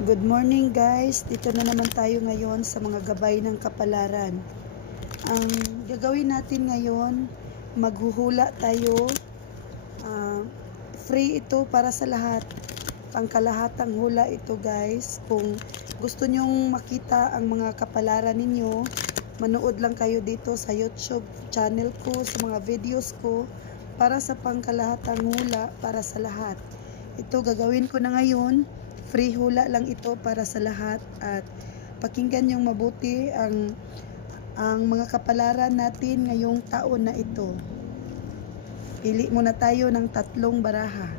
Good morning guys, dito na naman tayo ngayon sa mga gabay ng kapalaran. Ang gagawin natin ngayon, maghuhula tayo. Free ito para sa lahat. Pangkalahatang hula ito guys. Kung gusto nyong makita ang mga kapalaran ninyo, manood lang kayo dito sa YouTube channel ko, sa mga videos ko, para sa pangkalahatang hula para sa lahat. Ito gagawin ko na ngayon. Free hula lang ito para sa lahat at pakinggan niyong mabuti ang mga kapalaran natin ngayong taon na ito. Pili muna tayo ng 3 baraha.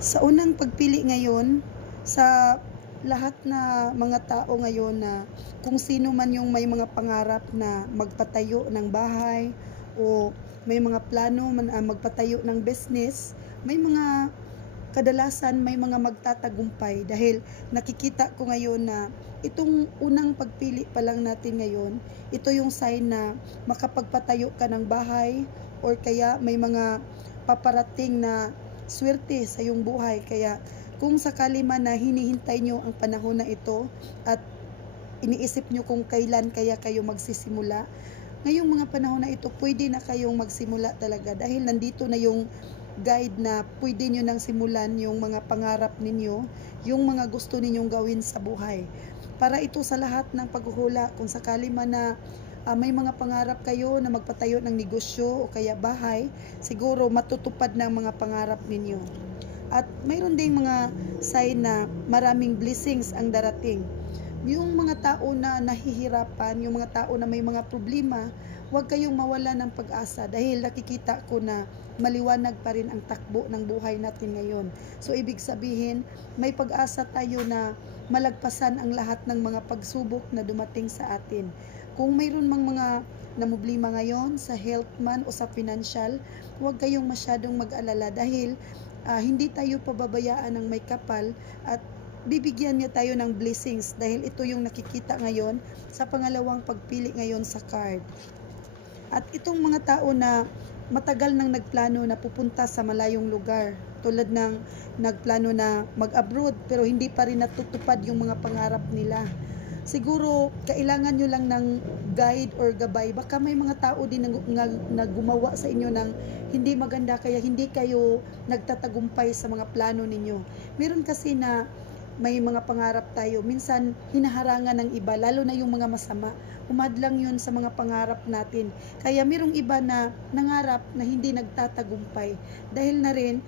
Sa unang pagpili ngayon, sa lahat na mga tao ngayon na kung sino man yung may mga pangarap na magpatayo ng bahay o may mga plano man magpatayo ng business, may mga kadalasan may mga magtatagumpay dahil nakikita ko ngayon na itong unang pagpili pa lang natin ngayon, ito yung sign na makapagpatayo ka ng bahay or kaya may mga paparating na swerte sa iyong buhay. Kaya kung sakali man na hinihintay nyo ang panahon na ito at iniisip nyo kung kailan kaya kayo magsisimula, ngayong mga panahon na ito pwede na kayong magsimula talaga dahil nandito na yung guide na pwede nyo nang simulan yung mga pangarap ninyo, yung mga gusto ninyong gawin sa buhay. Para ito sa lahat ng paghuhula, kung sakali man na may mga pangarap kayo na magpatayo ng negosyo o kaya bahay, siguro matutupad ng mga pangarap ninyo. At mayroon ding mga sign na maraming blessings ang darating. Yung mga tao na nahihirapan, yung mga tao na may mga problema, huwag kayong mawala ng pag-asa dahil nakikita ko na maliwanag pa rin ang takbo ng buhay natin ngayon. So ibig sabihin, may pag-asa tayo na malagpasan ang lahat ng mga pagsubok na dumating sa atin. Kung mayroon mang mga namumblema ngayon sa health man o sa financial, huwag kayong masyadong mag-alala dahil hindi tayo pababayaan ng may kapal at bibigyan niya tayo ng blessings dahil ito yung nakikita ngayon sa pangalawang pagpili ngayon sa card. At itong mga tao na matagal nang nagplano na pupunta sa malayong lugar, tulad ng nagplano na mag-abroad pero hindi pa rin natutupad yung mga pangarap nila. Siguro kailangan nyo lang ng guide or gabay. Baka may mga tao din na gumawa sa inyo ng hindi maganda kaya hindi kayo nagtatagumpay sa mga plano ninyo. Meron kasi na may mga pangarap tayo, minsan hinaharangan ng iba, lalo na yung mga masama. Umadlang yun sa mga pangarap natin. Kaya merong iba na nangarap na hindi nagtatagumpay. Dahil na rin